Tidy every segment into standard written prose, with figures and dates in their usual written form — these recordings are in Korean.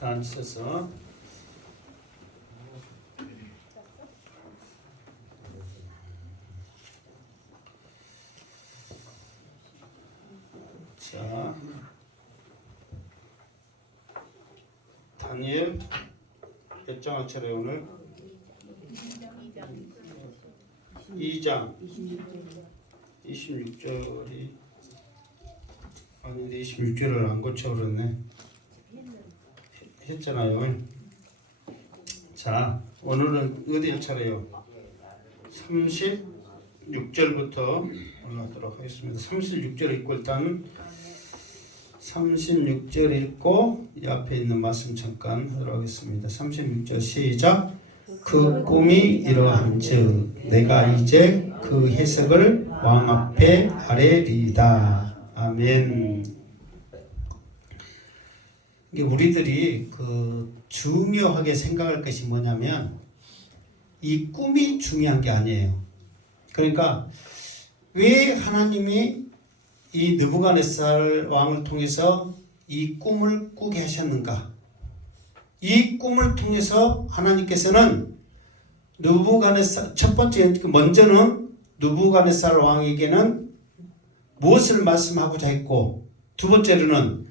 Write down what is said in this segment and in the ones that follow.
다 앉으셔서 자, 다니엘 몇 장 할차례 오늘? 2장 26절이 아닌데 26절을 안 고쳐버렸네. 했잖아요. 자, 오늘은 어디 할 차례요? 36절부터 올라가도록 하겠습니다. 36절 읽고 일단 36절 읽고 이 앞에 있는 말씀 잠깐 하도록 하겠습니다. 36절 시작. 그 꿈이 이러한즉 내가 이제 그 해석을 왕 앞에 아뢰리이다. 아멘. 우리들이 중요하게 생각할 것이 뭐냐면 이 꿈이 중요한 게 아니에요. 그러니까 왜 하나님이 이 느부갓네살 왕을 통해서 이 꿈을 꾸게 하셨는가? 이 꿈을 통해서 하나님께서는 느부갓네살 첫 번째 먼저는 느부갓네살 왕에게는 무엇을 말씀하고자 했고, 두 번째로는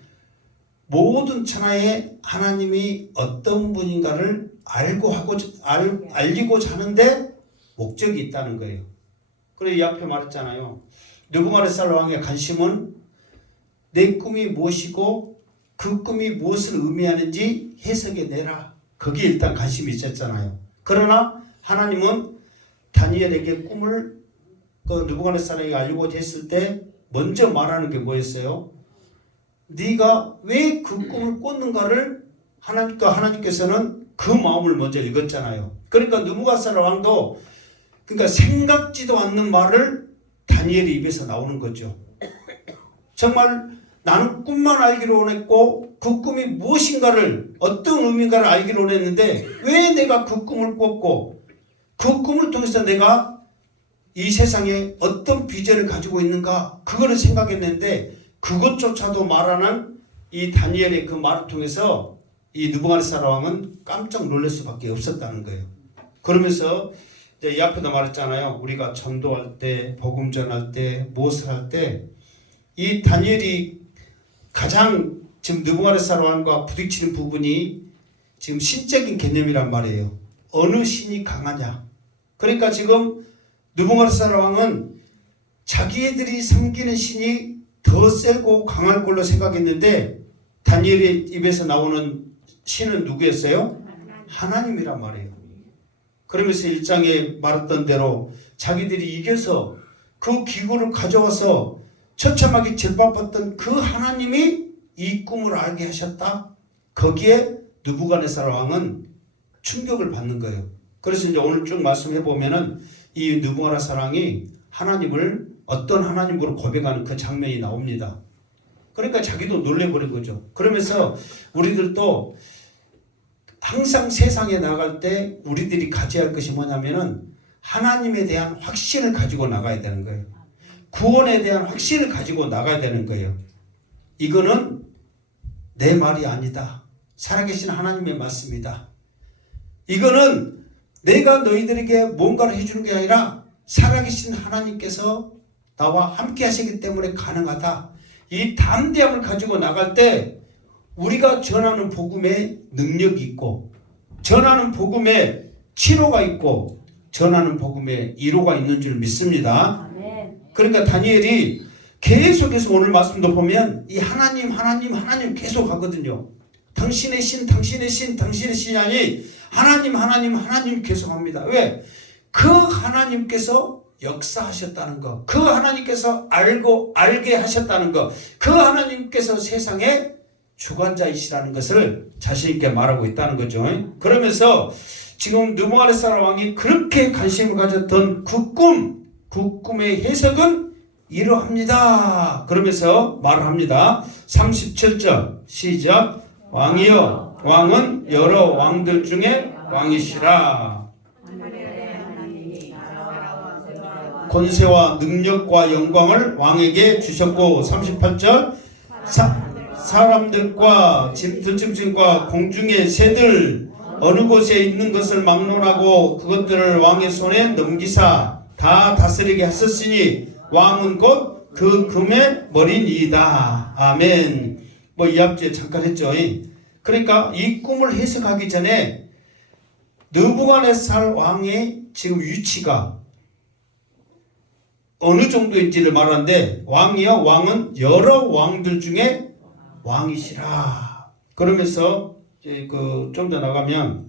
모든 천하에 하나님이 어떤 분인가를 알리고자 하는데 목적이 있다는 거예요. 그래서 이 앞에 말했잖아요. 느부갓네살 왕의 관심은 내 꿈이 무엇이고 그 꿈이 무엇을 의미하는지 해석해 내라. 거기에 일단 관심이 있었잖아요. 그러나 하나님은 다니엘에게 꿈을 느부갓네살에게 알리고자 했을 때 먼저 말하는 게 뭐였어요? 네가 왜 그 꿈을 꿨는가를 하나님께서는 그 마음을 먼저 읽었잖아요. 그러니까 느부갓네살 왕도 그러니까 생각지도 않는 말을 다니엘의 입에서 나오는 거죠. 정말 나는 꿈만 알기로 원했고 그 꿈이 무엇인가를 어떤 의미인가를 알기로 원했는데 왜 내가 그 꿈을 꿨고 그 꿈을 통해서 내가 이 세상에 어떤 비전을 가지고 있는가 그거를 생각했는데 그것조차도 말하는 이 다니엘의 그 말을 통해서 이 느부갓네살 왕은 깜짝 놀랄 수밖에 없었다는 거예요. 그러면서 이제 이 앞에도 말했잖아요. 우리가 전도할 때, 복음 전할 때, 무엇을 할 때 이 다니엘이 가장 지금 느부갓네살 왕과 부딪히는 부분이 지금 신적인 개념이란 말이에요. 어느 신이 강하냐. 그러니까 지금 느부갓네살 왕은 자기들이 섬기는 신이 더 세고 강할 걸로 생각했는데 다니엘의 입에서 나오는 신은 누구였어요? 하나님이란 말이에요. 그러면서 1장에 말했던 대로 자기들이 이겨서 그 기구를 가져와서 처참하게 짓밟았던 그 하나님이 이 꿈을 알게 하셨다. 거기에 느부갓네살 왕은 충격을 받는 거예요. 그래서 이제 오늘 쭉 말씀해 보면은 이 느부갓네살 왕이 하나님을 어떤 하나님으로 고백하는 그 장면이 나옵니다. 그러니까 자기도 놀래버린 거죠. 그러면서 우리들도 항상 세상에 나갈 때 우리들이 가져야 할 것이 뭐냐면은 하나님에 대한 확신을 가지고 나가야 되는 거예요. 구원에 대한 확신을 가지고 나가야 되는 거예요. 이거는 내 말이 아니다. 살아계신 하나님의 말씀이다. 이거는 내가 너희들에게 뭔가를 해주는 게 아니라 살아계신 하나님께서 나와 함께 하시기 때문에 가능하다. 이 담대함을 가지고 나갈 때 우리가 전하는 복음에 능력이 있고 전하는 복음에 치료가 있고 전하는 복음에 이로가 있는 줄 믿습니다. 그러니까 다니엘이 계속해서 오늘 말씀도 보면 이 하나님 계속 하거든요. 당신의 신 당신의 신이 아니 하나님 계속 합니다. 왜? 그 하나님께서 역사하셨다는 것, 그 하나님께서 알게 하셨다는 것, 그 하나님께서 세상의 주관자이시라는 것을 자신 있게 말하고 있다는 거죠. 그러면서 지금 느부갓네살 왕이 그렇게 관심을 가졌던 그 꿈의 해석은 이러합니다. 그러면서 말을 합니다. 37절 시작. 왕이여, 왕은 여러 왕들 중에 왕이시라. 권세와 능력과 영광을 왕에게 주셨고 38절 사람들과 들짐승과 공중의 새들 어느 곳에 있는 것을 막론하고 그것들을 왕의 손에 넘기사 다 다스리게 하셨으니 왕은 곧 그 금의 머리니이다. 아멘. 뭐 이 앞주에 잠깐 했죠. 그러니까 이 꿈을 해석하기 전에 느부갓네살 왕의 지금 위치가 어느 정도인지를 말하는데, 왕이요, 왕은 여러 왕들 중에 왕이시라. 그러면서 좀 더 나가면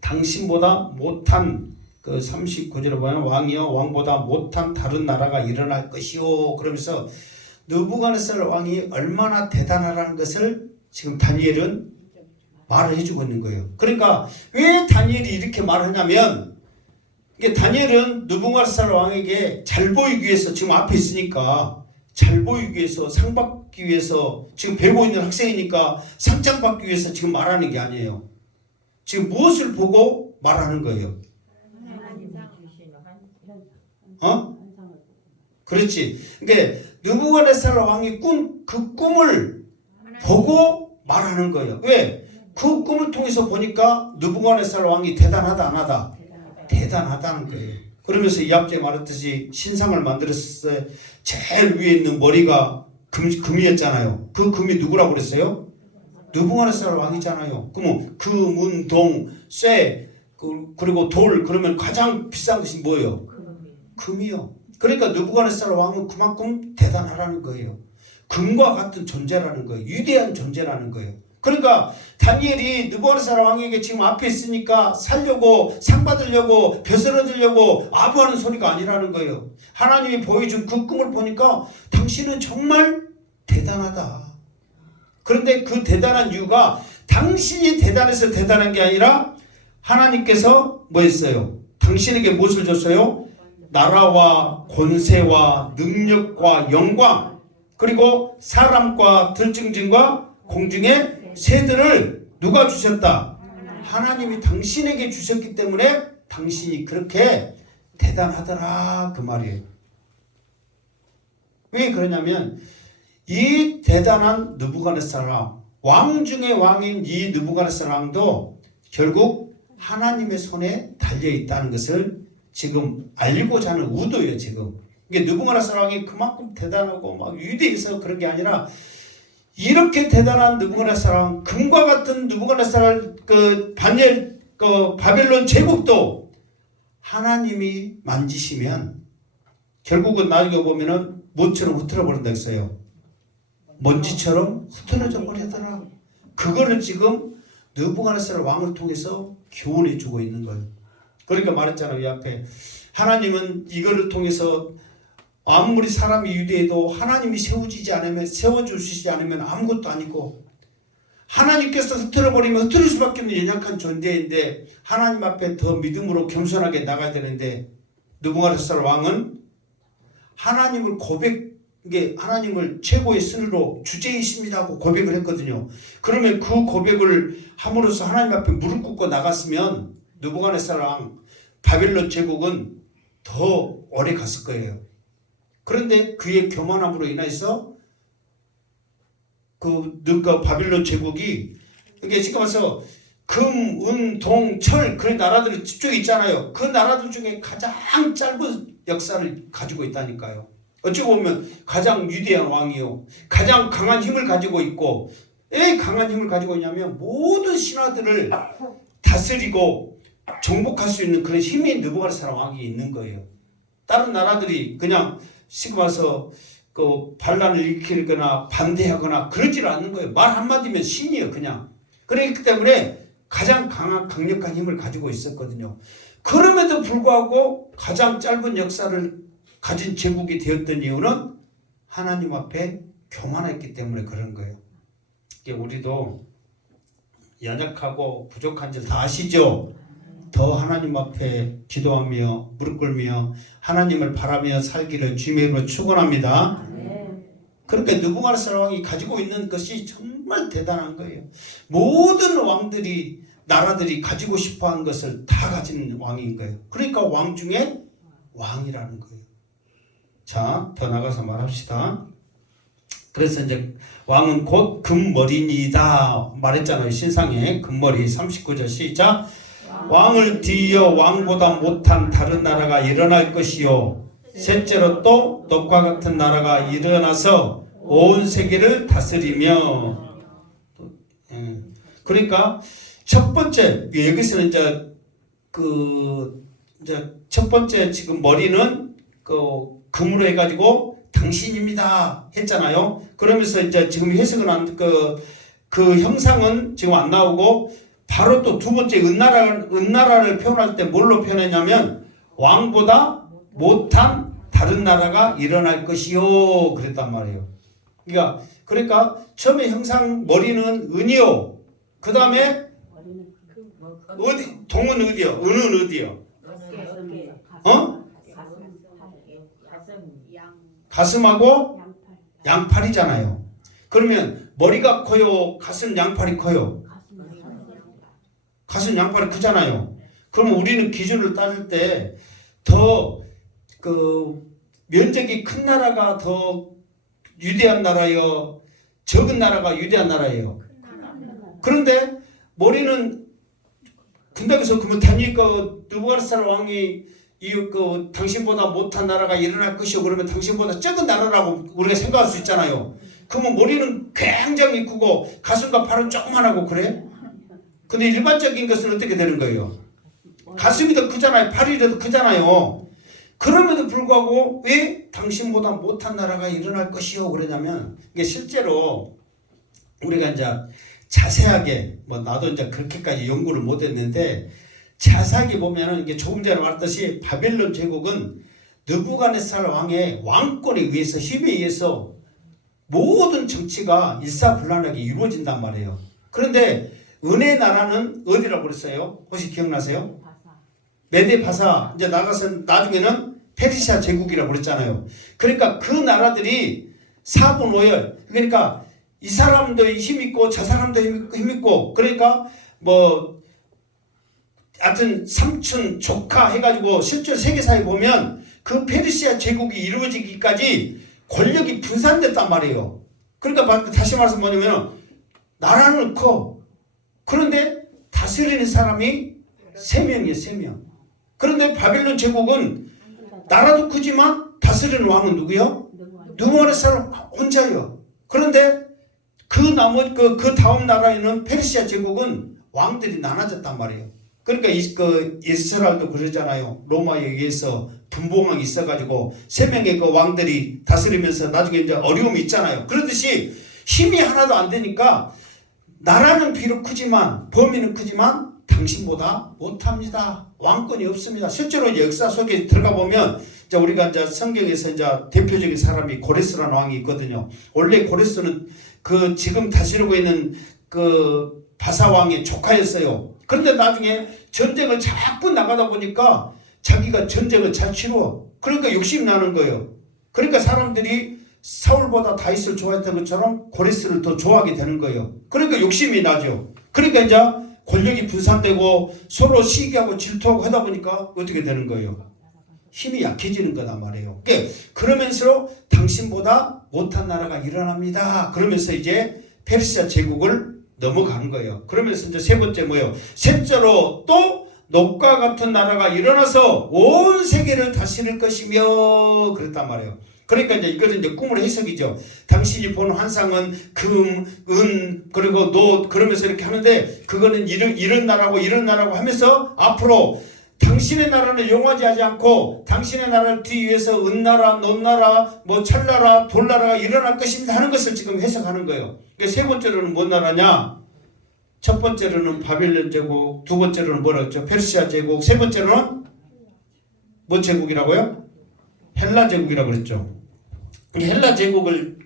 당신보다 못한 39절에 보면 왕이요 왕보다 못한 다른 나라가 일어날 것이요. 그러면서 느부갓네살 왕이 얼마나 대단하다는 것을 지금 다니엘은 말을 해주고 있는 거예요. 그러니까 왜 다니엘이 이렇게 말하냐면, 이게 다니엘은 느부갓네살 왕에게 잘 보이기 위해서, 지금 앞에 있으니까 잘 보이기 위해서, 상 받기 위해서, 지금 배우고 있는 학생이니까 상장 받기 위해서 지금 말하는 게 아니에요. 지금 무엇을 보고 말하는 거예요? 그렇지. 그러니까 느부갓네살 왕이 그 꿈을 보고 말하는 거예요. 왜? 그 꿈을 통해서 보니까 느부갓네살 왕이 대단하다 안 하다? 대단하다는 거예요. 그러면서 이 앞에 말했듯이 신상을 만들었을 때 제일 위에 있는 머리가 금이었잖아요. 그 금이 누구라고 그랬어요? 느부갓네살 왕이잖아요. 그러면 금, 은, 동, 쇠, 그리고 돌, 그러면 가장 비싼 것이 뭐예요? 금이요. 그러니까 느부갓네살 왕은 그만큼 대단하라는 거예요. 금과 같은 존재라는 거예요. 위대한 존재라는 거예요. 그러니까 다니엘이 느부갓네살 왕에게 지금 앞에 있으니까 살려고, 상 받으려고, 벼슬 얻으려고 아부하는 소리가 아니라는 거예요. 하나님이 보여준 그 꿈을 보니까 당신은 정말 대단하다. 그런데 그 대단한 이유가 당신이 대단해서 대단한 게 아니라 하나님께서 뭐 했어요? 당신에게 무엇을 줬어요? 나라와 권세와 능력과 영광, 그리고 사람과 들짐승과 공중의 새들을 누가 주셨다? 하나님이 당신에게 주셨기 때문에 당신이 그렇게 대단하더라, 그 말이에요. 왜 그러냐면 이 대단한 느부갓네살 왕 중의 왕인 이 느부갓네살 왕도 결국 하나님의 손에 달려 있다는 것을 지금 알고자 하는 의도예요. 지금 이게 느부갓네살 왕이 그만큼 대단하고 막 위대해서 그런 게 아니라, 이렇게 대단한 느부갓네살 왕, 금과 같은 느부갓네살 바벨론 제국도 하나님이 만지시면 결국은 나중에 보면은 뭐처럼 흐트러 버린다 했어요. 먼지처럼 흐트러져 버리더라. 그거를 지금 느부갓네살 왕을 통해서 교훈해 주고 있는 거예요. 그러니까 말했잖아요. 이 앞에 하나님은 이거를 통해서 아무리 사람이 위대해도 하나님이 세워주시지 않으면 아무것도 아니고, 하나님께서 흐트러버리면 흐트릴 수밖에 없는 연약한 존재인데 하나님 앞에 더 믿음으로 겸손하게 나가야 되는데, 느부갓네살 왕은 하나님을 하나님을 최고의 신으로 주제이십니다 하고 고백을 했거든요. 그러면 그 고백을 함으로써 하나님 앞에 무릎 꿇고 나갔으면 느부갓네살 왕, 바벨론 제국은 더 오래 갔을 거예요. 그런데 그의 교만함으로 인해서 그 바벨론 제국이, 이게 지금 와서 금, 은, 동, 철, 그 나라들이 집중이 있잖아요. 그 나라들 중에 가장 짧은 역사를 가지고 있다니까요. 어찌 보면 가장 위대한 왕이요, 가장 강한 힘을 가지고 있고, 왜 강한 힘을 가지고 있냐면 모든 신하들을 다스리고 정복할 수 있는 그런 힘이 느부갓네살 왕이 있는 거예요. 다른 나라들이 그냥 지금 와서 반란을 일으키거나 반대하거나 그러지를 않는 거예요. 말 한마디면 신이에요, 그냥. 그렇기 때문에 가장 강력한 힘을 가지고 있었거든요. 그럼에도 불구하고 가장 짧은 역사를 가진 제국이 되었던 이유는 하나님 앞에 교만했기 때문에 그런 거예요. 우리도 연약하고 부족한 줄 다 아시죠? 더 하나님 앞에 기도하며 무릎 꿇으며 하나님을 바라며 살기를 주님의 이름으로 축원합니다. 그러니까 느부갓네살 왕이 가지고 있는 것이 정말 대단한 거예요. 모든 왕들이, 나라들이 가지고 싶어하는 것을 다 가진 왕인 거예요. 그러니까 왕 중에 왕이라는 거예요. 자, 더 나가서 말합시다. 그래서 이제 왕은 곧 금머리니이다 말했잖아요. 신상에 금머리 39절 시작. 왕을 뒤이어 왕보다 못한 다른 나라가 일어날 것이요 셋째로 또 넋과 같은 나라가 일어나서 온 세계를 다스리며. 그러니까 첫 번째 여기서는 이제 첫 번째 지금 머리는 금으로 해가지고 당신입니다 했잖아요. 그러면서 이제 지금 해석은 그 형상은 지금 안 나오고 바로 또 두 번째 은나라를 표현할 때 뭘로 표현했냐면 왕보다 못한 다른 나라가 일어날 것이요 그랬단 말이에요. 그러니까 처음에 형상 머리는 은이요. 그 다음에 어디 동은 어디요? 은은 어디요? 가슴하고 양팔이잖아요. 그러면 머리가 커요? 가슴 양팔이 커요? 가슴 양팔이 크잖아요. 그러면 우리는 기준을 따질 때 더 면적이 큰 나라가 더 유대한 나라요? 적은 나라가 유대한 나라예요? 그런데 머리는 근데서 그러면 느부갓네살 왕이 당신보다 못한 나라가 일어날 것이요 그러면 당신보다 적은 나라라고 우리가 생각할 수 있잖아요. 그러면 머리는 굉장히 크고 가슴과 팔은 조그만하고 그래? 근데 일반적인 것은 어떻게 되는 거예요? 가슴이 더 크잖아요. 팔이 더 크잖아요. 그럼에도 불구하고 왜 당신보다 못한 나라가 일어날 것이요 그러냐면 이게 실제로 우리가 이제 자세하게 나도 이제 그렇게까지 연구를 못했는데 자세하게 보면은 이게 조금 전에 말했듯이 바벨론 제국은 느부갓네살 왕의 왕권에 의해서 힘에 의해서 모든 정치가 일사불란하게 이루어진단 말이에요. 그런데 은혜 나라는 어디라고 그랬어요? 혹시 기억나세요? 메데 바사 이제 나중에는 페르시아 제국이라고 그랬잖아요. 그러니까 그 나라들이 사분오열 그러니까 이 사람도 힘있고 저 사람도 힘있고 그러니까 하여튼 삼촌 조카 해가지고 실제로 세계사에 보면 그 페르시아 제국이 이루어지기까지 권력이 분산됐단 말이에요. 그러니까 다시 말해서 뭐냐면 나라는 커. 그런데 다스리는 사람이 3명이에요. 3명. 그런데 바벨론 제국은 나라도 크지만 다스리는 왕은 누구요? 느부갓네살 혼자요. 그런데 그 다음 나라에는 페르시아 제국은 왕들이 나눠졌단 말이에요. 그러니까 이스라엘도 그러잖아요. 로마에 의해서 분봉왕이 있어가지고 3명의 그 왕들이 다스리면서 나중에 이제 어려움이 있잖아요. 그러듯이 힘이 하나도 안 되니까 나라는 비록 크지만 범위는 크지만 당신보다 못합니다. 왕권이 없습니다. 실제로 역사 속에 들어가 보면 이제 우리가 이제 성경에서 이제 대표적인 사람이 고레스라는 왕이 있거든요. 원래 고레스는 지금 다스리고 있는 바사 왕의 조카였어요. 그런데 나중에 전쟁을 자꾸 나가다 보니까 자기가 전쟁을 잘 치러. 그러니까 욕심이 나는 거예요. 그러니까 사람들이 사울보다 다윗을 좋아했던 것처럼 고레스를 더 좋아하게 되는 거예요. 그러니까 욕심이 나죠. 그러니까 이제 권력이 분산되고 서로 시기하고 질투하고 하다 보니까 어떻게 되는 거예요? 힘이 약해지는 거단 말이에요. 그러면서 당신보다 못한 나라가 일어납니다. 그러면서 이제 페르시아 제국을 넘어간 거예요. 그러면서 이제 세 번째 뭐예요? 셋째로 또 넋과 같은 나라가 일어나서 온 세계를 다스릴 것이며 그랬단 말이에요. 그러니까 이제 이거는 이제 꿈으로 해석이죠. 당신이 본 환상은 금, 은, 그리고 노 그러면서 이렇게 하는데 그거는 이런 나라고 하면서 앞으로 당신의 나라는 영화지 않고 당신의 나라를 뒤위해서 은나라, 논나라, 철나라, 돌나라가 일어날 것입니다 하는 것을 지금 해석하는 거예요. 세 번째로는 뭔 나라냐? 첫 번째로는 바벨론 제국, 두 번째로는 뭐라고 했죠? 페르시아 제국, 세 번째로는 뭐 제국이라고요? 헬라 제국이라고 그랬죠. 헬라 제국을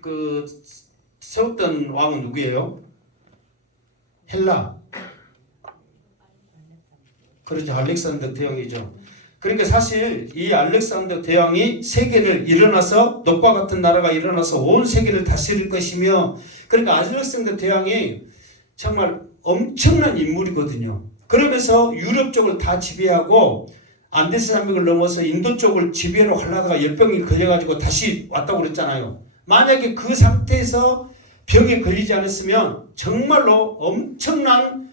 세웠던 왕은 누구예요? 헬라. 그렇죠. 알렉산더 대왕이죠. 그러니까 사실 이 알렉산더 대왕이 세계를 일어나서 넋과 같은 나라가 일어나서 온 세계를 다스릴 것이며 그러니까 알렉산더 대왕이 정말 엄청난 인물이거든요. 그러면서 유럽 쪽을 다 지배하고 안데스 산맥을 넘어서 인도 쪽을 지배로 하려다가 열병이 걸려가지고 다시 왔다고 그랬잖아요. 만약에 그 상태에서 병에 걸리지 않았으면 정말로 엄청난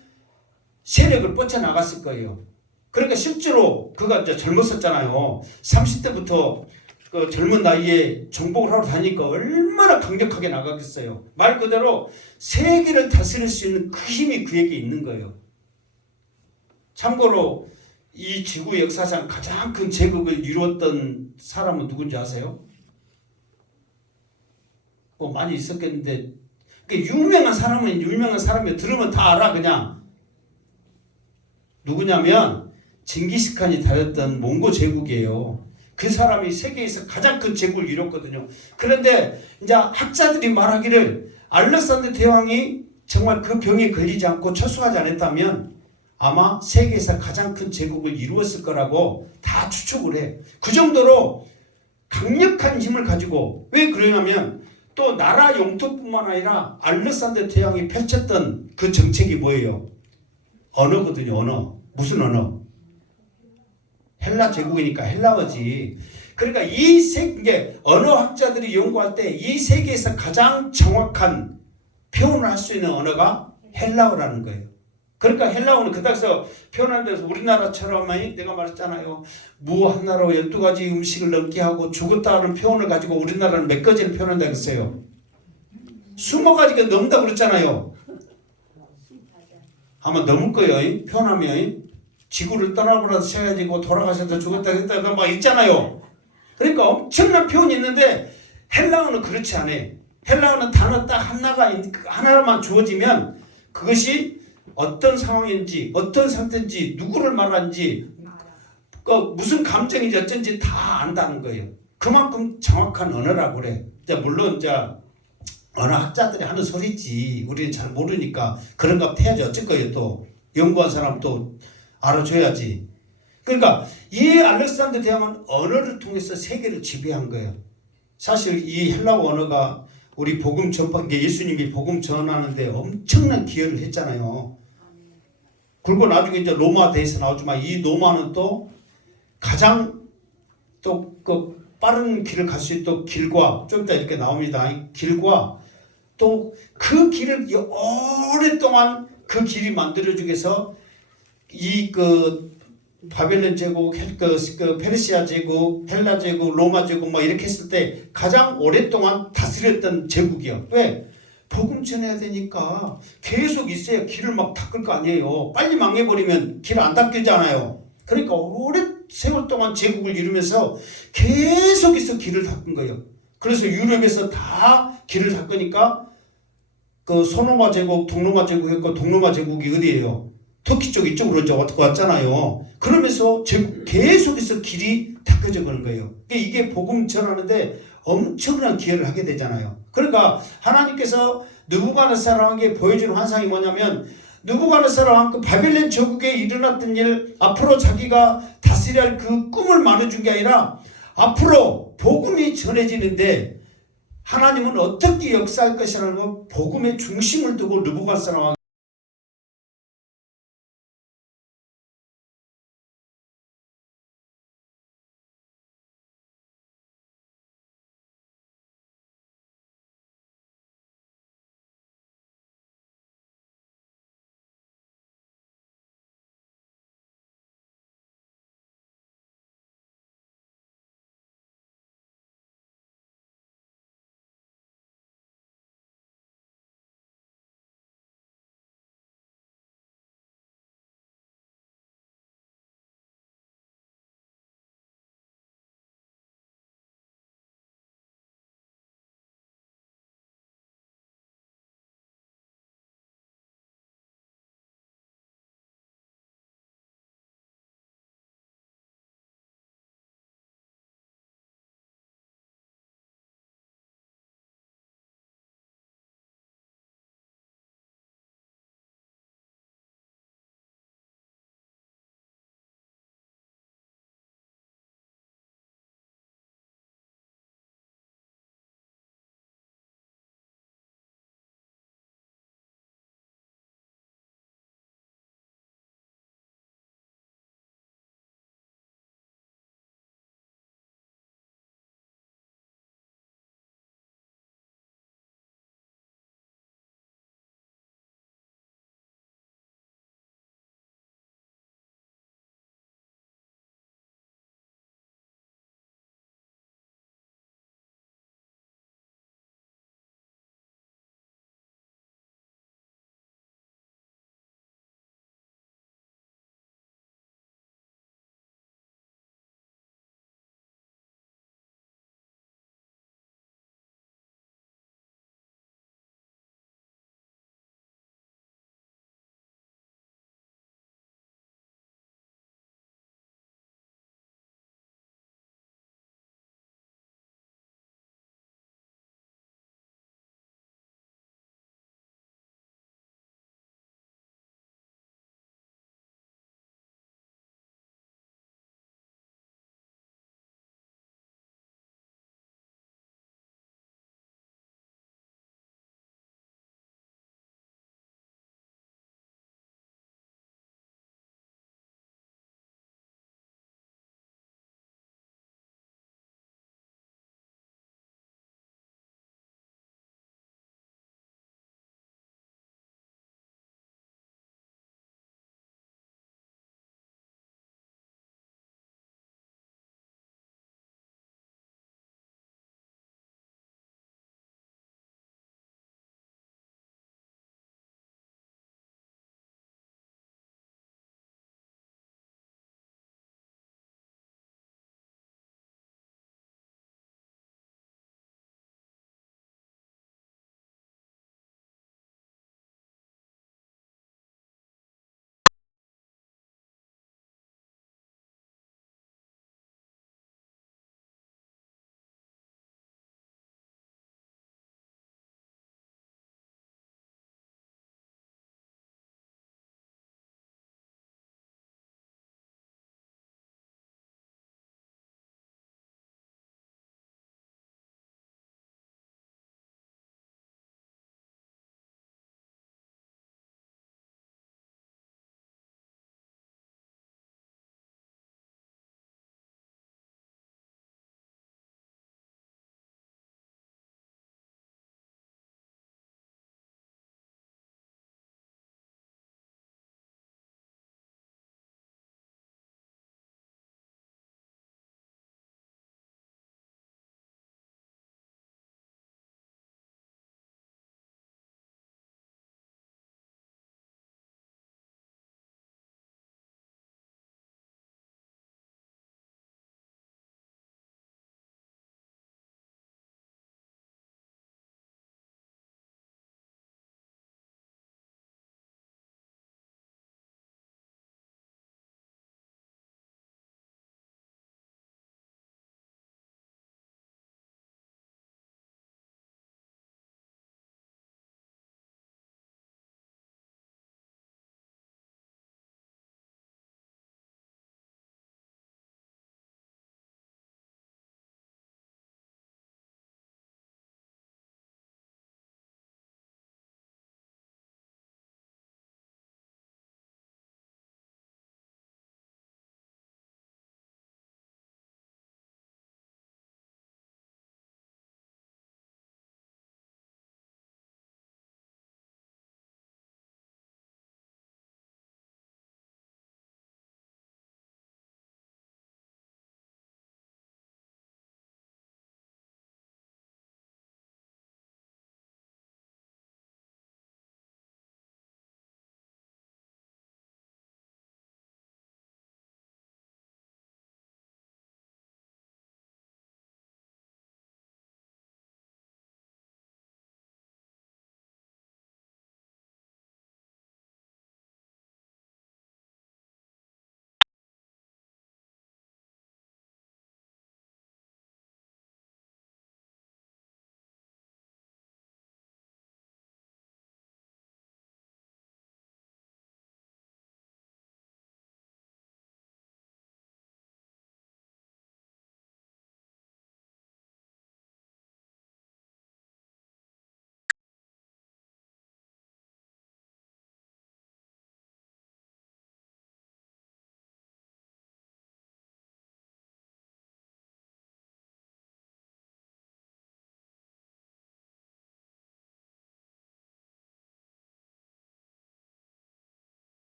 세력을 뻗쳐나갔을 거예요. 그러니까 실제로 그가 이제 젊었었잖아요. 30대부터 그 젊은 나이에 정복을 하러 다니니까 얼마나 강력하게 나가겠어요. 말 그대로 세계를 다스릴 수 있는 그 힘이 그에게 있는 거예요. 참고로 이 지구 역사상 가장 큰 제국을 이루었던 사람은 누군지 아세요? 뭐 많이 있었겠는데 유명한 사람은 유명한 사람이 들으면 다 알아. 그냥 누구냐면 징기스칸이 다녔던 몽고 제국이에요. 그 사람이 세계에서 가장 큰 제국을 이뤘거든요. 그런데 이제 학자들이 말하기를 알렉산더 대왕이 정말 그 병에 걸리지 않고 철수하지 않았다면 아마 세계에서 가장 큰 제국을 이루었을 거라고 다 추측을 해. 그 정도로 강력한 힘을 가지고, 왜 그러냐면 또 나라 영토뿐만 아니라 알렉산더 대왕이 펼쳤던 그 정책이 뭐예요? 언어거든요. 언어. 무슨 언어? 헬라 제국이니까 헬라어지. 그러니까 이 세계 언어학자들이 연구할 때 이 세계에서 가장 정확한 표현을 할 수 있는 언어가 헬라어라는 거예요. 그러니까 헬라어는 그닥서 표현하는 데서 우리나라처럼 내가 말했잖아요. 무 하나로 12가지 음식을 넘게 하고 죽었다는 표현을 가지고 우리나라는 몇 가지를 표현한다고 했어요. 20가지가 넘다 그랬잖아요. 아마 넘을 거예요. 표현하면 지구를 떠나보라도 쳐야지고 돌아가셔도 죽었다 했다가 막 있잖아요. 그러니까 엄청난 표현이 있는데 헬라어는 그렇지 않아요. 헬라어는 단어 딱 하나만 주어지면 그것이 어떤 상황인지 어떤 상태인지 누구를 말하는지 무슨 감정인지 어쩐지 다 안다는 거예요. 그만큼 정확한 언어라고 그래. 물론 언어학자들이 하는 소리지 우리는 잘 모르니까 그런 거 해야지 어쩔 거예요. 또 연구한 사람 또 알아줘야지. 그러니까 이 알렉산더 대왕은 언어를 통해서 세계를 지배한 거예요. 사실 이 헬라어 언어가 우리 복음 전파, 예수님이 복음 전하는데 엄청난 기여를 했잖아요. 그리고 나중에 이제 로마 대에서 나오지만 이 로마는 또 가장 또 그 빠른 길을 갈 수 있도록 길과 좀 이따 이렇게 나옵니다. 길과 또 그 길을 오랫동안 그 길이 만들어주기 위해서 이 바벨론 제국, 페르시아 제국, 헬라 제국, 로마 제국 뭐 이렇게 했을 때 가장 오랫동안 다스렸던 제국이요. 왜? 복음 전해야 되니까 계속 있어야 길을 막 닦을 거 아니에요. 빨리 망해버리면 길 안 닦이잖아요. 그러니까 오래 세월 동안 제국을 이루면서 계속해서 길을 닦은 거예요. 그래서 유럽에서 다 길을 닦으니까 그 소로마 제국, 동로마 제국이었고 동로마 제국이 어디예요? 터키 쪽 이쪽으로 이제 왔잖아요. 그러면서 계속해서 길이 닦여져 가는 거예요. 이게 복음 전하는데 엄청난 기여를 하게 되잖아요. 그러니까 하나님께서 느부갓네살 왕에게 보여주는 환상이 뭐냐면 느부갓네살 왕 그 바벨론 제국에 일어났던 일 앞으로 자기가 다스려야 할 그 꿈을 말해준 게 아니라 앞으로 복음이 전해지는데 하나님은 어떻게 역사할 것이라는 거 복음의 중심을 두고 느부갓네살 왕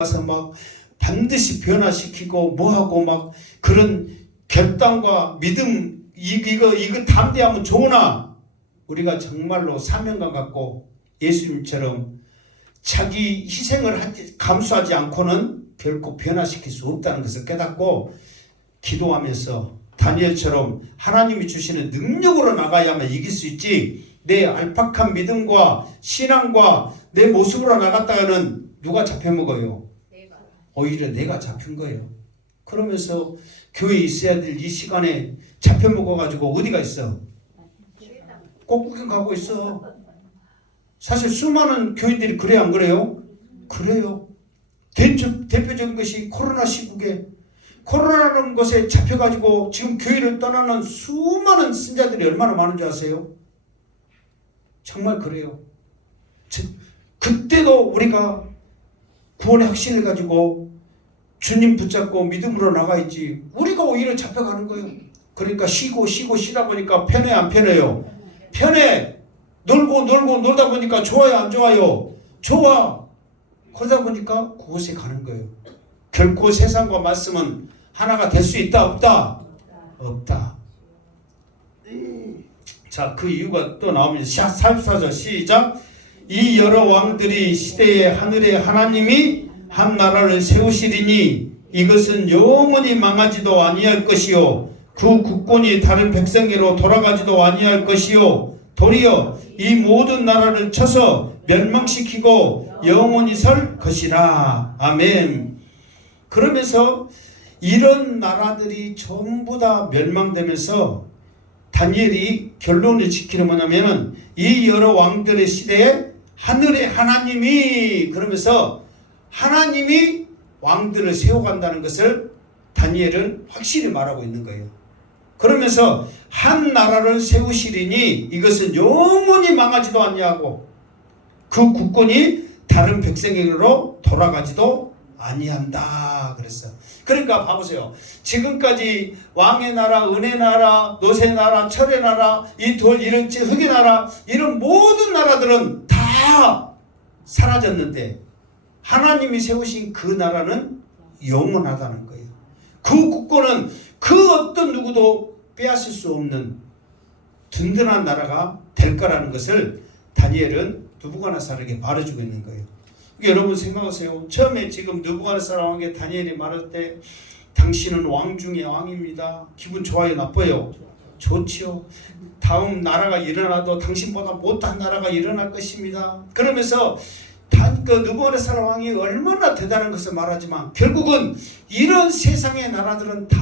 가서 막 반드시 변화시키고 뭐하고 막 그런 결단과 믿음 이거 담대하면 좋으나 우리가 정말로 사명감 갖고 예수님처럼 자기 희생을 감수하지 않고는 결코 변화시킬 수 없다는 것을 깨닫고 기도하면서 다니엘처럼 하나님이 주시는 능력으로 나가야만 이길 수 있지, 내 알팍한 믿음과 신앙과 내 모습으로 나갔다가는 누가 잡혀먹어요? 오히려 내가 잡힌 거예요. 그러면서 교회에 있어야 될 이 시간에 잡혀먹어가지고 어디가 있어? 꽃구경 가고 있어. 사실 수많은 교인들이 그래 안 그래요? 그래요. 대표적인 것이 코로나 시국에 코로나라는 것에 잡혀가지고 지금 교회를 떠나는 수많은 신자들이 얼마나 많은 줄 아세요? 정말 그래요. 그때도 우리가 구원의 확신을 가지고 주님 붙잡고 믿음으로 나가야지 우리가 오히려 잡혀가는 거예요. 그러니까 쉬고 쉬다 보니까 편해 안 편해요? 편해. 놀고 놀다 보니까 좋아요 안 좋아요? 좋아. 그러다 보니까 그곳에 가는 거예요. 결코 세상과 말씀은 하나가 될 수 있다 없다? 없다. 자, 그 이유가 또 나옵니다. 44절 시작. 이 여러 왕들이 시대에 하늘에 하나님이 한 나라를 세우시리니 이것은 영원히 망하지도 아니할 것이요 그 국권이 다른 백성에로 돌아가지도 아니할 것이요 도리어 이 모든 나라를 쳐서 멸망시키고 영원히 설 것이라. 아멘. 그러면서 이런 나라들이 전부 다 멸망되면서 다니엘이 결론을 지키는 뭐냐면은 이 여러 왕들의 시대에 하늘의 하나님이, 그러면서 하나님이 왕들을 세워간다는 것을 다니엘은 확실히 말하고 있는 거예요. 그러면서 한 나라를 세우시리니 이것은 영원히 망하지도 아니하고 그 국권이 다른 백성에게로 돌아가지도 아니한다 그랬어요. 그러니까 봐보세요. 지금까지 왕의 나라, 은혜 나라, 노새 나라, 철의 나라, 이 돌, 이런 흙의 나라, 이런 모든 나라들은 다 사라졌는데 하나님이 세우신 그 나라는 영원하다는 거예요. 그 국권은 그 어떤 누구도 빼앗을 수 없는 든든한 나라가 될 거라는 것을 다니엘은 느부갓네살에게 말해주고 있는 거예요. 여러분 생각하세요. 처음에 지금 느부갓네살 왕에게 다니엘이 말할 때 당신은 왕 중의 왕입니다. 기분 좋아요, 나빠요? 좋지요. 다음 나라가 일어나도 당신보다 못한 나라가 일어날 것입니다. 그러면서 그 느부갓네살 왕이 얼마나 대단한 것을 말하지만 결국은 이런 세상의 나라들은 다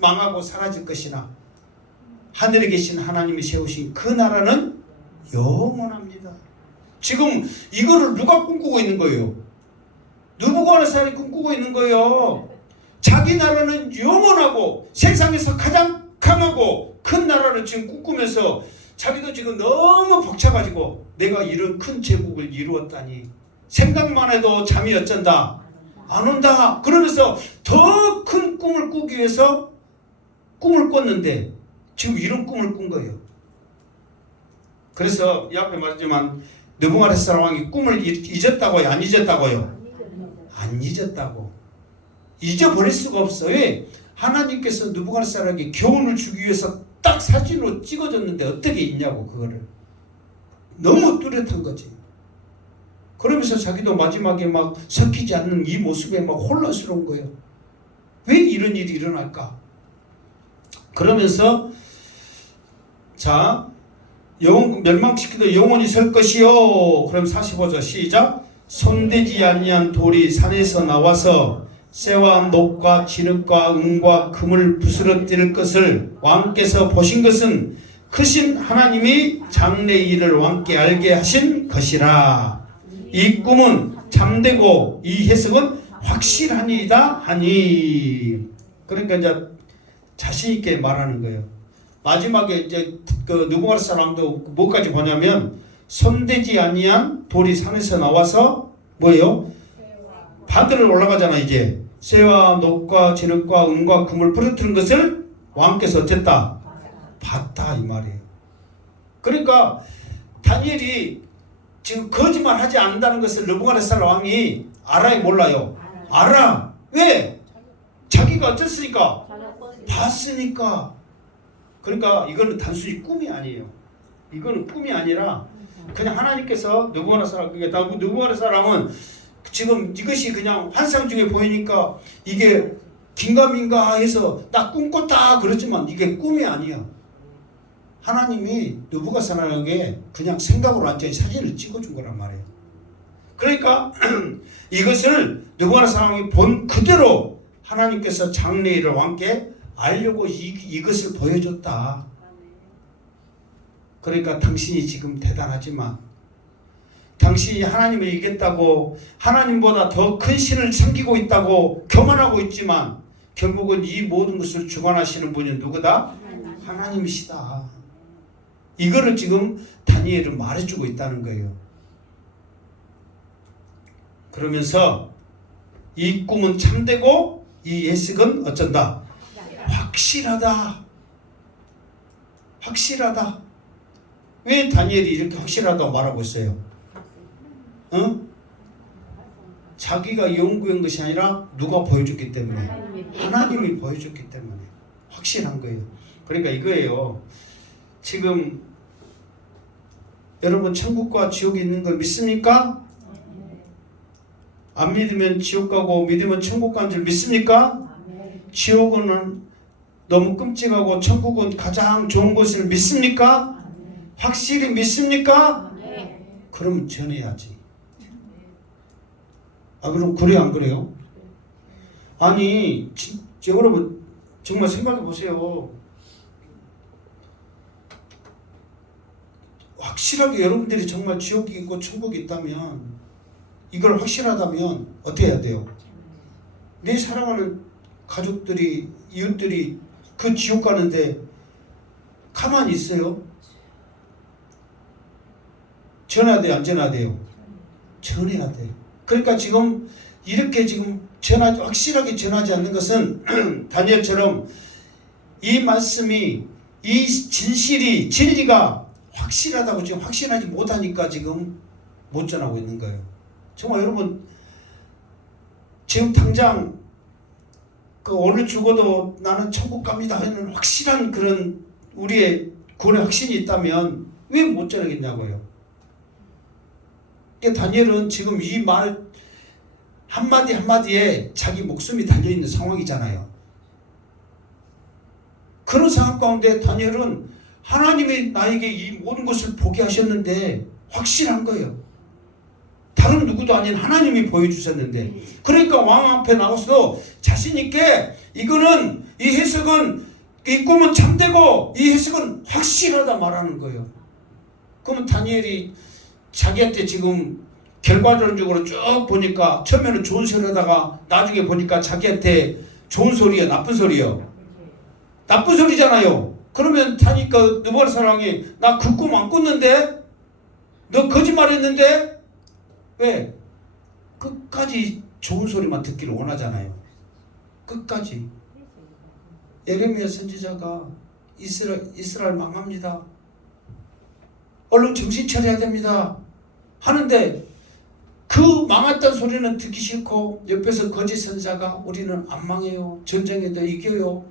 망하고 사라질 것이나 하늘에 계신 하나님이 세우신 그 나라는 영원합니다. 지금 이거를 누가 꿈꾸고 있는 거예요? 느부갓네살이 꿈꾸고 있는 거예요. 자기 나라는 영원하고 세상에서 가장 강하고 큰 나라를 지금 꿈꾸면서 자기도 지금 너무 벅차가지고 내가 이런 큰 제국을 이루었다니 생각만 해도 잠이 어쩐다 안 온다. 그러면서 더 큰 꿈을 꾸기 위해서 꿈을 꿨는데 지금 이런 꿈을 꾼 거예요. 그래서 이 앞에 말했지만 느부갓네살 왕이 꿈을 잊었다고요? 안 잊었다고요? 안 잊었다고. 잊어버릴 수가 없어. 왜? 하나님께서 느부갓네살에게 교훈을 주기 위해서 딱 사진으로 찍어줬는데 어떻게 잊냐고. 그거를 너무 뚜렷한 거지. 그러면서 자기도 마지막에 막 섞이지 않는 이 모습에 막 혼란스러운 거예요. 왜 이런 일이 일어날까? 그러면서 자, 멸망시키도 영원히 설 것이요. 그럼 45절 시작. 손대지 아니한 돌이 산에서 나와서 쇠와 녹과 진흙과 은과 금을 부스러뜨릴 것을 왕께서 보신 것은 크신 하나님이 장래의 일을 왕께 알게 하신 것이라. 이 꿈은 잠되고 이 해석은 확실하니이다 하니. 그러니까 이제 자신 있게 말하는 거예요. 마지막에 이제 그 느부갓네살 왕도 뭐까지 보냐면 손대지 아니한 돌이 산에서 나와서 뭐예요? 바들을 올라가잖아. 이제 쇠와 녹과 진흙과 은과 금을 부러뜨린 것을 왕께서 어쨌다? 봤다 이 말이에요. 그러니까 다니엘이 지금 거짓말하지 않는다는 것을 느부갓네살 왕이 알아요 몰라요? 알아. 왜? 자기가 어쨌으니까? 봤으니까. 그러니까 이거는 단순히 꿈이 아니에요. 이거는 꿈이 아니라 그냥 하나님께서 누구나 사람, 그러니까 누구나 사람은 지금 이것이 그냥 환상 중에 보이니까 이게 긴가민가 해서 나 꿈꿨다 그러지만 이게 꿈이 아니야. 하나님이 느부갓네살에게 그냥 생각으로 완전히 사진을 찍어준 거란 말이에요. 그러니까 이것을 느부갓네살이 본 그대로 하나님께서 장래일을 왕께 알려고 이것을 보여줬다. 그러니까 당신이 지금 대단하지만 당신이 하나님을 이겼다고 하나님보다 더 큰 신을 섬기고 있다고 교만하고 있지만 결국은 이 모든 것을 주관하시는 분이 누구다? 하나님이시다. 이거를 지금 다니엘은 말해주고 있다는 거예요. 그러면서 이 꿈은 참되고 이 예식은 어쩐다? 확실하다. 확실하다. 왜 다니엘이 이렇게 확실하다고 말하고 있어요? 자기가 연구한 것이 아니라 누가 보여줬기 때문에? 하나님이 보여줬기 때문에 확실한 거예요. 그러니까 이거예요. 지금 여러분 천국과 지옥이 있는 걸 믿습니까? 안 믿으면 지옥 가고 믿으면 천국 가는 줄 믿습니까? 지옥은 너무 끔찍하고 천국은 가장 좋은 곳을 믿습니까? 확실히 믿습니까? 그러면 전해야지. 그럼 그래요 안 그래요? 아니 여러분 정말 생각해 보세요. 확실하게 여러분들이 정말 지옥이 있고 천국이 있다면 이걸 확실하다면 어떻게 해야 돼요? 내 사랑하는 가족들이 이웃들이 그 지옥 가는데 가만히 있어요? 전해야 돼요? 안 전해야 돼요? 전해야 돼요. 그러니까 지금 이렇게 지금 확실하게 전하지 않는 것은 다니엘처럼 이 말씀이 이 진실이 진리가 확실하다고 지금 확신하지 못하니까 지금 못 전하고 있는 거예요. 정말 여러분 지금 당장 오늘 죽어도 나는 천국 갑니다 하는 확실한 그런 우리의 구원의 확신이 있다면 왜 못 전하겠냐고요. 다니엘은 지금 이 말 한마디 한마디에 자기 목숨이 달려있는 상황이잖아요. 그런 상황 가운데 다니엘은 하나님이 나에게 이 모든 것을 보게 하셨는데 확실한 거예요. 다른 누구도 아닌 하나님이 보여주셨는데 그러니까 왕 앞에 나와서 자신 있게 이거는 이 해석은 이 꿈은 참되고 이 해석은 확실하다 말하는 거예요. 그러면 다니엘이 자기한테 지금 결과론적으로 쭉 보니까 처음에는 좋은 소리하다가 나중에 보니까 자기한테 좋은 소리야 나쁜 소리야? 나쁜 소리잖아요. 그러면 타니까 느부갓네살이 나 그 꿈 안 꿨는데? 너 거짓말했는데? 왜? 끝까지 좋은 소리만 듣기를 원하잖아요. 끝까지. 예레미야 선지자가 이스라엘 망합니다. 얼른 정신 차려야 됩니다. 하는데 그 망했던 소리는 듣기 싫고 옆에서 거짓 선지자가 우리는 안 망해요. 전쟁에도 이겨요.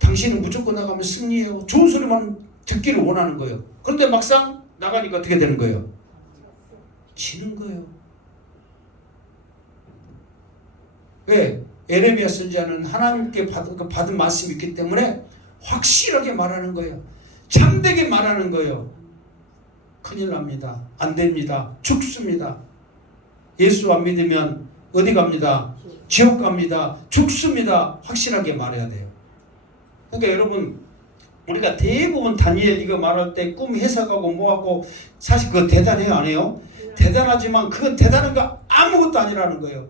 당신은 무조건 나가면 승리해요. 좋은 소리만 듣기를 원하는 거예요. 그런데 막상 나가니까 어떻게 되는 거예요? 지는 거예요. 왜? 예레미야 선지자는 하나님께 받은 말씀이 있기 때문에 확실하게 말하는 거예요. 참되게 말하는 거예요. 큰일 납니다. 안 됩니다. 죽습니다. 예수 안 믿으면 어디 갑니다? 지옥 갑니다. 죽습니다. 확실하게 말해야 돼요. 그러니까 여러분 우리가 대부분 다니엘 이거 말할 때 꿈 해석하고 뭐하고 사실 그거 대단해요 안 해요? 대단하지만 그건 대단한 거 아무것도 아니라는 거예요.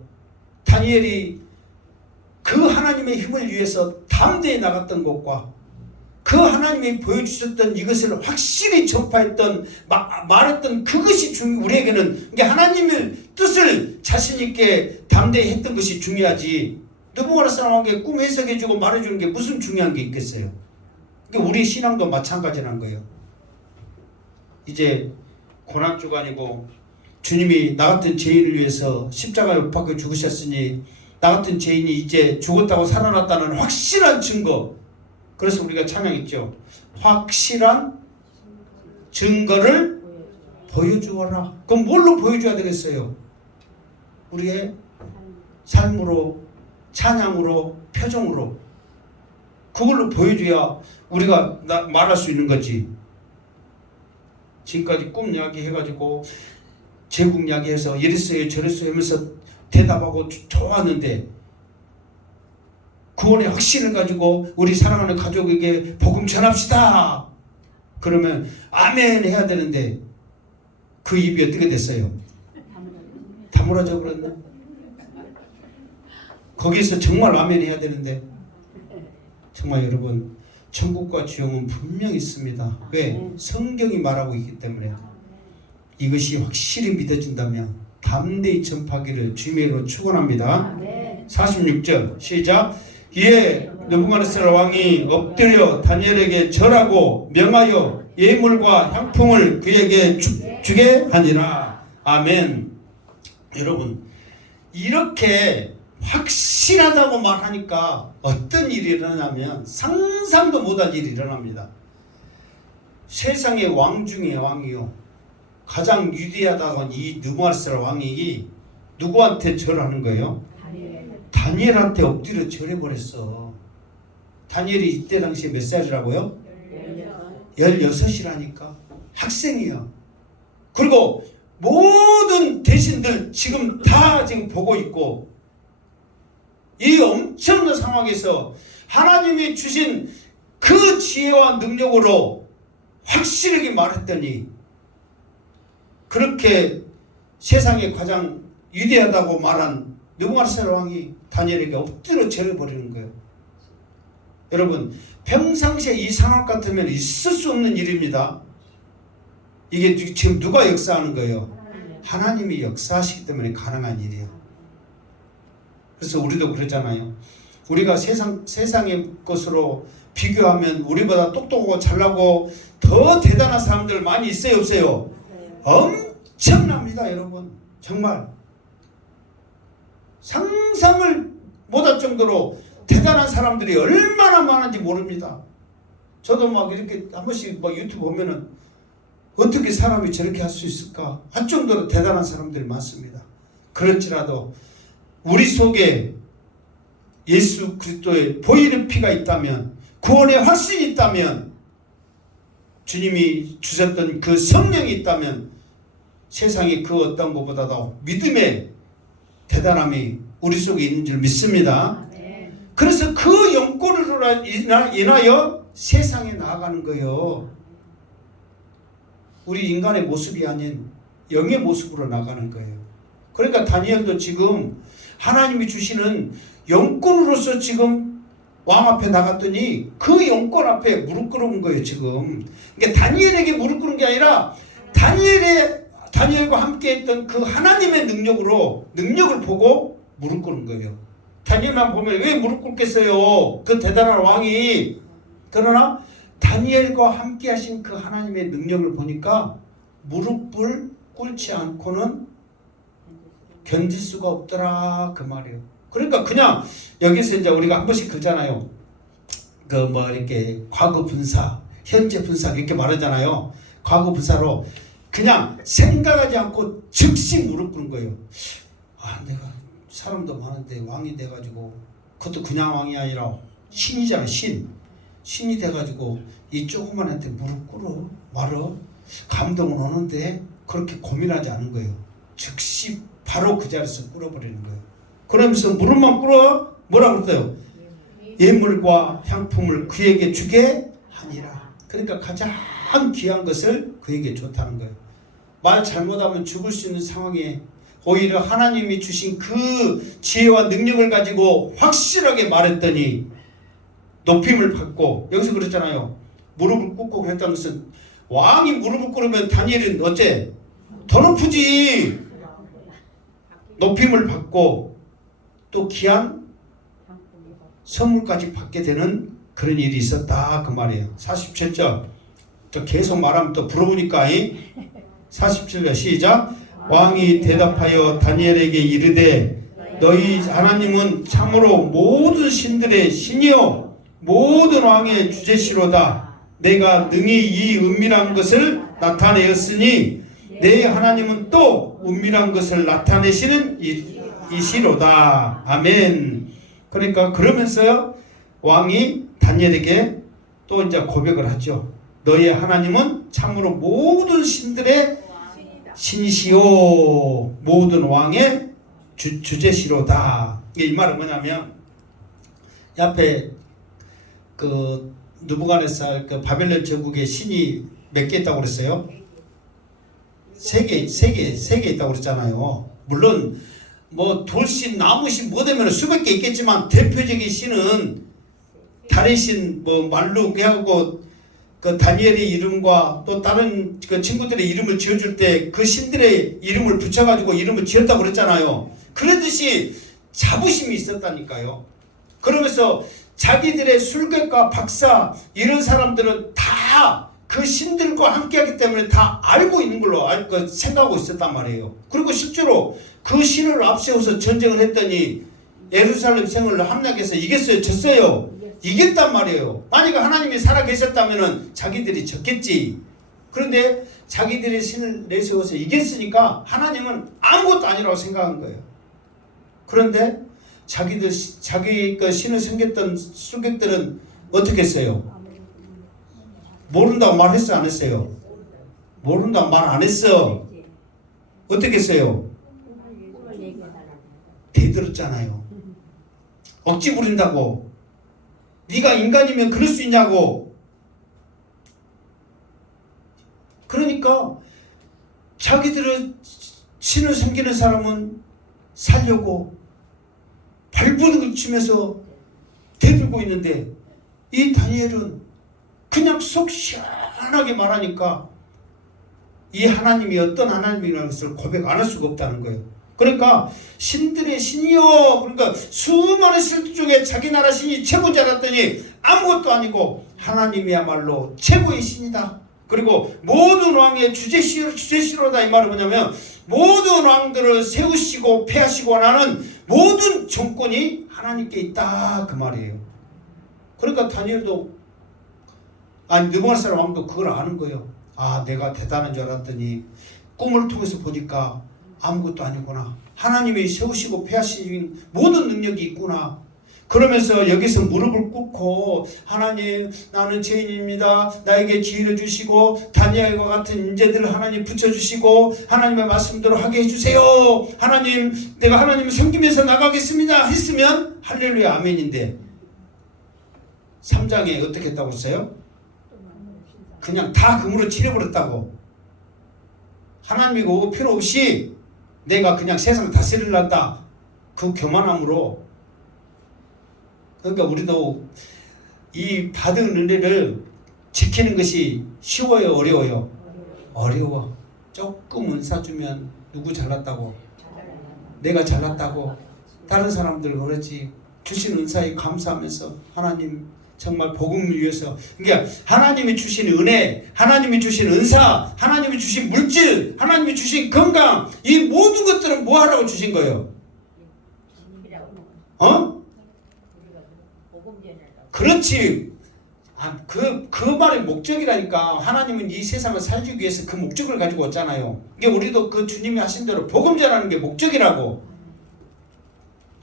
다니엘이 그 하나님의 힘을 위해서 담대히 나갔던 것과 그 하나님이 보여주셨던 이것을 확실히 전파했던 말했던 그것이 우리에게는 이게 하나님의 뜻을 자신 있게 담대히 했던 것이 중요하지. 느부갓네살에게 꿈 해석해주고 말해주는 게 무슨 중요한 게 있겠어요. 그러니까 우리 신앙도 마찬가지란 거예요. 이제 고난주간이고 주님이 나 같은 죄인을 위해서 십자가에 못 박혀 죽으셨으니 나 같은 죄인이 이제 죽었다고 살아났다는 확실한 증거. 그래서 우리가 찬양했죠. 확실한 증거를 보여주어라. 그럼 뭘로 보여줘야 되겠어요? 우리의 삶으로, 찬양으로, 표정으로. 그걸로 보여줘야 우리가 말할 수 있는 거지. 지금까지 꿈 이야기 해가지고 제국 이야기해서 이랬어요 저랬어요 하면서 대답하고 좋았는데 구원의 확신을 가지고 우리 사랑하는 가족에게 복음 전합시다. 그러면 아멘 해야 되는데 그 입이 어떻게 됐어요? 다물어져 버렸네. 거기서 정말 아멘 해야 되는데 정말 여러분 천국과 지옥은 분명히 있습니다. 왜? 성경이 말하고 있기 때문에. 이것이 확실히 믿어진다면 담대히 전파하기를 주님의 이름으로 축원합니다. 46절 시작. 이에 느부갓네살 왕이 엎드려 다니엘에게 절하고 명하여 예물과 향품을 그에게 주게 하니라. 아멘. 여러분 이렇게 확실하다고 말하니까 어떤 일이 일어나냐면 상상도 못한 일이 일어납니다. 세상의 왕 중에 왕이요 가장 위대하다고 이 느부갓네살 왕이 누구한테 절하는 거예요? 다니엘한테 엎드려 절해버렸어. 다니엘이 이때 당시에 몇 살이라고요? 16이라니까. 학생이야. 그리고 모든 대신들 지금 다 지금 보고 있고 이 엄청난 상황에서 하나님이 주신 그 지혜와 능력으로 확실하게 말했더니 그렇게 세상에 가장 위대하다고 말한 느부갓네살 왕이 다니엘에게 엎드려 절해버리는 거예요. 여러분 평상시에 이 상황 같으면 있을 수 없는 일입니다. 이게 지금 누가 역사하는 거예요? 하나님이 역사하시기 때문에 가능한 일이에요. 그래서 우리도 그러잖아요. 우리가 세상의 것으로 비교하면 우리보다 똑똑하고 잘나고 더 대단한 사람들 많이 있어요 없어요? 엄청납니다 여러분. 정말 상상을 못할 정도로 대단한 사람들이 얼마나 많은지 모릅니다. 저도 막 이렇게 한 번씩 막 유튜브 보면은 어떻게 사람이 저렇게 할 수 있을까 할 정도로 대단한 사람들이 많습니다. 그럴지라도 우리 속에 예수 그리스도의 보이는 피가 있다면 구원의 확신이 있다면 주님이 주셨던 그 성령이 있다면 세상에 그 어떤 것보다도 믿음의 대단함이 우리 속에 있는 줄 믿습니다. 그래서 그 영권으로 인하여 세상에 나아가는 거예요. 우리 인간의 모습이 아닌 영의 모습으로 나가는 거예요. 그러니까 다니엘도 지금 하나님이 주시는 영권으로서 지금 왕 앞에 나갔더니 그 영권 앞에 무릎 꿇은 거예요 지금. 그러니까 다니엘에게 무릎 꿇은 게 아니라 다니엘과 함께 했던 그 하나님의 능력을 보고 무릎 꿇은 거예요. 다니엘만 보면 왜 무릎 꿇겠어요? 그 대단한 왕이. 그러나 다니엘과 함께 하신 그 하나님의 능력을 보니까 무릎을 꿇지 않고는 견딜 수가 없더라 그 말이에요. 그러니까 그냥 여기서 이제 우리가 한 번씩 그러잖아요. 그 뭐 이렇게 과거 분사, 현재 분사 이렇게 말하잖아요. 과거 분사로 그냥 생각하지 않고 즉시 무릎 꿇는 거예요. 아 내가 사람도 많은데 왕이 돼가지고 그것도 그냥 왕이 아니라 신이잖아 신이 돼가지고 이 조그만 한테 무릎 꿇어 말어 감동은 오는데 그렇게 고민하지 않은 거예요. 즉시 바로 그 자리에서 꿇어버리는 거예요. 그러면서 무릎만 꿇어 뭐라고 그랬어요? 예물과 향품을 그에게 주게 하니라. 그러니까 가장 귀한 것을 그에게 줬다는 거예요. 말 잘못하면 죽을 수 있는 상황에 오히려 하나님이 주신 그 지혜와 능력을 가지고 확실하게 말했더니 높임을 받고 여기서 그랬잖아요. 무릎을 꿇고 그랬다는 것은 왕이 무릎을 꿇으면 다니엘은 어째? 더 높으지. 높임을 받고 또 귀한 선물까지 받게 되는 그런 일이 있었다 그 말이에요. 47절 또 계속 말하면 또 부러우니까 47절 시작. 왕이 대답하여 다니엘에게 이르되 너희 하나님은 참으로 모든 신들의 신이요 모든 왕의 주제시로다. 내가 능히 이 은밀한 것을 나타내었으니 내 하나님은 또 은밀한 것을 나타내시는 이시로다. 아멘. 그러니까 그러면서 왕이 다니엘에게 또 이제 고백을 하죠. 너의 하나님은 참으로 모든 신들의 신이시요 모든 왕의 주제시로다. 이 말은 뭐냐면 앞에 그 느부갓네살 그 바벨론 제국의 신이 몇 개 있다고 그랬어요? 세 개 있다고 그랬잖아요. 물론 뭐 돌신, 나무신 뭐 되면 수백 개 있겠지만 대표적인 신은 다른 신 뭐 말룩 해하고 그 다니엘의 이름과 또 다른 그 친구들의 이름을 지어줄 때 그 신들의 이름을 붙여가지고 이름을 지었다고 그랬잖아요. 그러듯이 자부심이 있었다니까요. 그러면서 자기들의 술객과 박사 이런 사람들은 다 그 신들과 함께하기 때문에 다 알고 있는 걸로 생각하고 있었단 말이에요. 그리고 실제로 그 신을 앞세워서 전쟁을 했더니 예루살렘 성을 함락해서 이겼어요? 졌어요? 이겼단 말이에요. 만약에 하나님이 살아계셨다면 자기들이 졌겠지. 그런데 자기들의 신을 내세워서 이겼으니까 하나님은 아무것도 아니라고 생각한 거예요. 그런데 자기 그 신을 섬겼던 술객들은 어떻게 했어요? 모른다고 말했어, 안 했어요? 모른다고 말 안 했어. 어떻게 했어요? 대들었잖아요. 억지 부린다고. 네가 인간이면 그럴 수 있냐고. 그러니까 자기들은 신을 섬기는 사람은 살려고 발버둥을 치면서 대들고 있는데 이 다니엘은 그냥 속 시원하게 말하니까 이 하나님이 어떤 하나님이라는 것을 고백 안 할 수가 없다는 거예요. 그러니까 신들의 신이요, 그러니까 수많은 신들 중에 자기 나라 신이 최고인 줄 알았더니 아무것도 아니고 하나님이야말로 최고의 신이다. 그리고 모든 왕의 주제시로다. 이 말은 뭐냐면 모든 왕들을 세우시고 폐하시고 하는 모든 정권이 하나님께 있다, 그 말이에요. 그러니까 다니엘도 느부갓네살 왕도 그걸 아는 거예요. 아, 내가 대단한 줄 알았더니 꿈을 통해서 보니까 아무것도 아니구나. 하나님이 세우시고 폐하신 모든 능력이 있구나. 그러면서 여기서 무릎을 꿇고 하나님, 나는 죄인입니다. 나에게 기회를 주시고 다니엘과 같은 인재들을 하나님 붙여주시고 하나님의 말씀대로 하게 해주세요. 하나님, 내가 하나님을 섬기면서 나가겠습니다 했으면 할렐루야 아멘인데 3장에 어떻게 했다고 했어요? 그냥 다 금으로 칠해버렸다고. 하나님이고 필요 없이 내가 그냥 세상 다스리려다. 그 교만함으로. 그러니까 우리도 이 받은 은혜를 지키는 것이 쉬워요, 어려워요? 어려워. 조금 은사 주면 누구 잘났다고? 내가 잘났다고? 다른 사람들 그러지. 주신 은사에 감사하면서 하나님 정말 복음을 위해서, 그러니까 하나님이 주신 은혜, 하나님이 주신 은사, 하나님이 주신 물질, 하나님이 주신 건강, 이 모든 것들은 뭐 하라고 주신 거예요? 그렇지. 그 말의 목적이라니까. 하나님은 이 세상을 살기 위해서 그 목적을 가지고 왔잖아요. 이게 우리도 그 주님이 하신 대로 복음 전하는 게 목적이라고.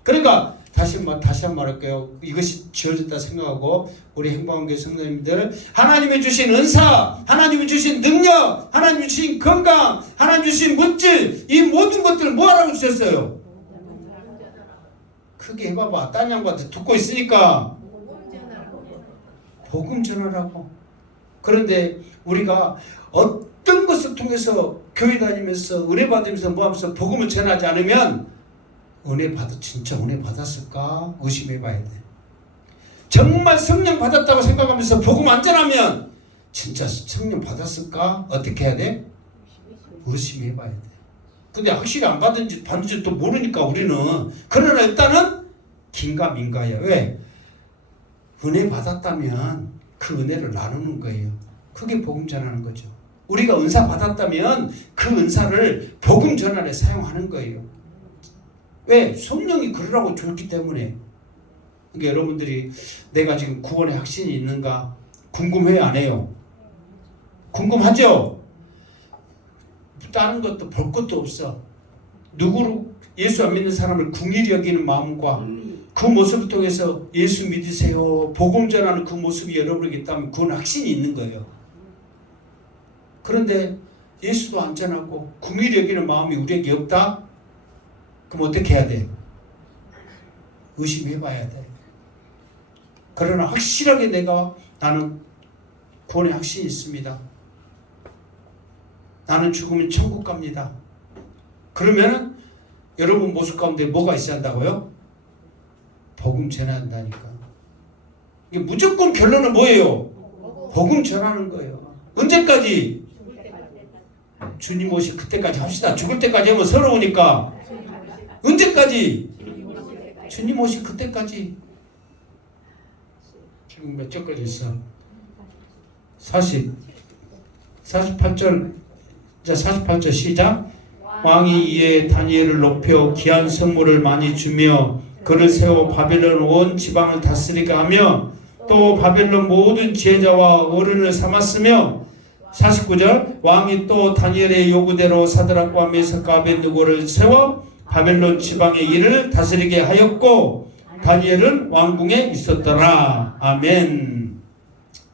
그러니까 다시 한번 말할게요. 이것이 지어졌다 생각하고 우리 행복한교회 성도님들, 하나님이 주신 은사, 하나님이 주신 능력, 하나님이 주신 건강, 하나님이 주신 물질, 이 모든 것들을 뭐 하라고 주셨어요? 크게 해봐봐. 딴 양반들 듣고 있으니까 복음 전하라고. 그런데 우리가 어떤 것을 통해서 교회 다니면서 은혜 받으면서 뭐 하면서 복음을 전하지 않으면 진짜 은혜 받았을까? 의심해 봐야 돼. 정말 성령 받았다고 생각하면서 복음 안 전하면 진짜 성령 받았을까? 어떻게 해야 돼? 의심해 봐야 돼. 근데 확실히 안 받은지 또 모르니까 우리는. 그러나 일단은 긴가민가야. 왜? 은혜 받았다면 그 은혜를 나누는 거예요. 그게 복음 전하는 거죠. 우리가 은사 받았다면 그 은사를 복음 전환에 사용하는 거예요. 왜? 성령이 그러라고 줬기 때문에. 그러니까 여러분들이 내가 지금 구원의 확신이 있는가 궁금해요, 안 해요? 궁금하죠? 다른 것도 볼 것도 없어. 누구를 예수 안 믿는 사람을 궁일히 여기는 마음과 그 모습을 통해서 예수 믿으세요 복음 전하는 그 모습이 여러분에게 있다면 그건 확신이 있는 거예요. 그런데 예수도 안 전하고 궁일히 여기는 마음이 우리에게 없다? 그럼 어떻게 해야 돼? 의심해 봐야 돼. 그러나 확실하게 나는 구원의 확신이 있습니다. 나는 죽으면 천국 갑니다. 그러면 여러분 모습 가운데 뭐가 있어야 한다고요? 복음 전해야 한다니까. 이게 무조건 결론은 뭐예요? 복음 전하는 거예요. 언제까지? 주님 오실 그때까지 합시다. 죽을 때까지 하면 서러우니까. 언제까지? 주님 오실 그때까지. 지금 몇 절까지 있어? 48절. 자, 48절 시작. 왕이 이에 다니엘을 높여 귀한 선물을 많이 주며 그를 세워 바벨론 온 지방을 다스리게 하며 또 바벨론 모든 지혜자와 어른을 삼았으며 49절 왕이 또 다니엘의 요구대로 사드락과 메삭과 아벳느고를 세워 바벨론 지방의 일을 다스리게 하였고 다니엘은 왕궁에 있었더라. 아멘.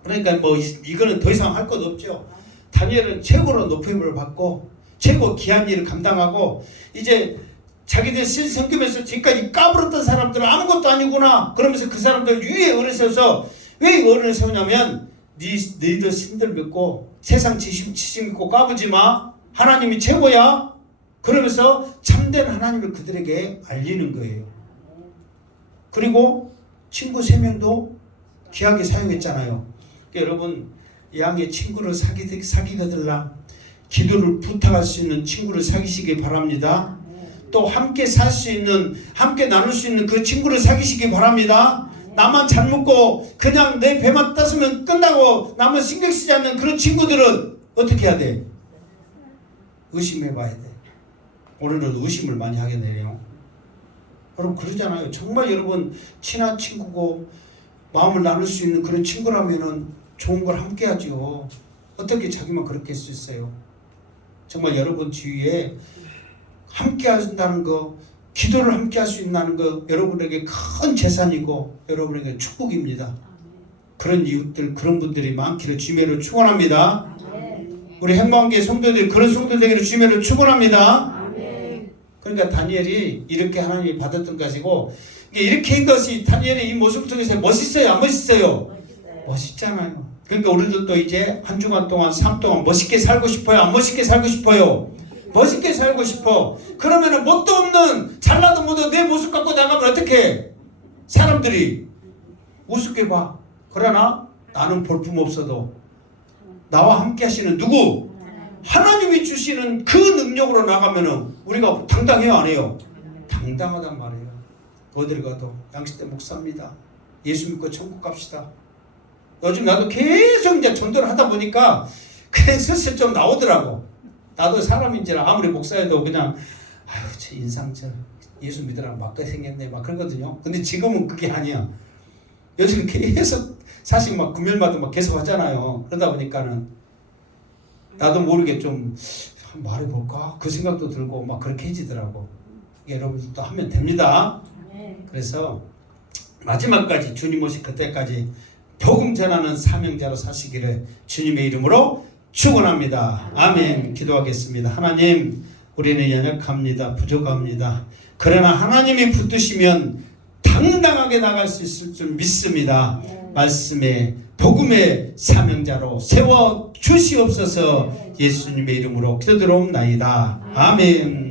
그러니까 뭐 이거는 더 이상 할 것 없죠. 다니엘은 최고로 높임을 받고 최고 귀한 일을 감당하고 이제 자기들 섬기면서 지금까지 까불었던 사람들은 아무것도 아니구나 그러면서 그 사람들 위에 어른을 세워서 왜 어른을 세우냐면 너희들 신들 믿고 세상 지식 믿고 까부지 마. 하나님이 최고야. 그러면서 참된 하나님을 그들에게 알리는 거예요. 그리고 친구 3명도 귀하게 사용했잖아요. 그러니까 여러분 양의 친구를 사귀거들라 기도를 부탁할 수 있는 친구를 사귀시기 바랍니다. 또 함께 살 수 있는 함께 나눌 수 있는 그 친구를 사귀시기 바랍니다. 나만 잘 먹고 그냥 내 배만 땄으면 끝나고 남은 신경 쓰지 않는 그런 친구들은 어떻게 해야 돼? 의심해 봐야 돼. 오늘은 의심을 많이 하게 되네요. 여러분 그러잖아요. 정말 여러분 친한 친구고 마음을 나눌 수 있는 그런 친구라면은 좋은 걸 함께 하죠. 어떻게 자기만 그렇게 할 수 있어요? 정말 여러분 주위에 함께 한다는 거, 기도를 함께 할 수 있다는 거 여러분에게 큰 재산이고 여러분에게 축복입니다. 그런 이웃들, 그런 분들이 많기를 주님으로 축원합니다. 우리 행방교회 성도들 그런 성도 되기를 주님으로 축원합니다. 그러니까 다니엘이 이렇게 하나님이 받았던 것이고 이렇게 한 것이 다니엘의 이 모습을 통해서 멋있어요? 안 멋있어요? 멋있잖아요. 그러니까 우리들도 이제 한 주간 동안 삶 동안 멋있게 살고 싶어요? 안 멋있게 살고 싶어요? 멋있게 살고 싶어. 그러면은 뭣도 없는 잘나도 못한 내 모습 갖고 나가면 어떡해? 사람들이 우습게 봐. 그러나 나는 볼품 없어도 나와 함께 하시는 누구? 하나님이 주시는 그 능력으로 나가면은 우리가 당당해요? 안 해요? 당당하단 말이에요. 어딜 가도 양식대 목사입니다. 예수 믿고 천국 갑시다. 요즘 나도 계속 이제 전도를 하다 보니까 그냥 슬슬 좀 나오더라고. 나도 사람인지라 아무리 목사여도 그냥 아유 제 인상 저 예수 믿으라 막게 생겼네 막 그러거든요. 근데 지금은 그게 아니야. 요즘 계속 사실 막 금요일마다 막 계속 하잖아요. 그러다 보니까는 나도 모르게 좀 말해볼까 그 생각도 들고 막 그렇게 해지더라고. 여러분들도 하면 됩니다. 그래서 마지막까지 주님 오실 그때까지 복음 전하는 사명자로 사시기를 주님의 이름으로 축원합니다. 아멘. 기도하겠습니다. 하나님, 우리는 연약합니다. 부족합니다. 그러나 하나님이 붙드시면 당당하게 나갈 수 있을 줄 믿습니다. 말씀에 복음의 사명자로 세워 주시옵소서. 예수님의 이름으로 기도드리옵나이다. 아멘.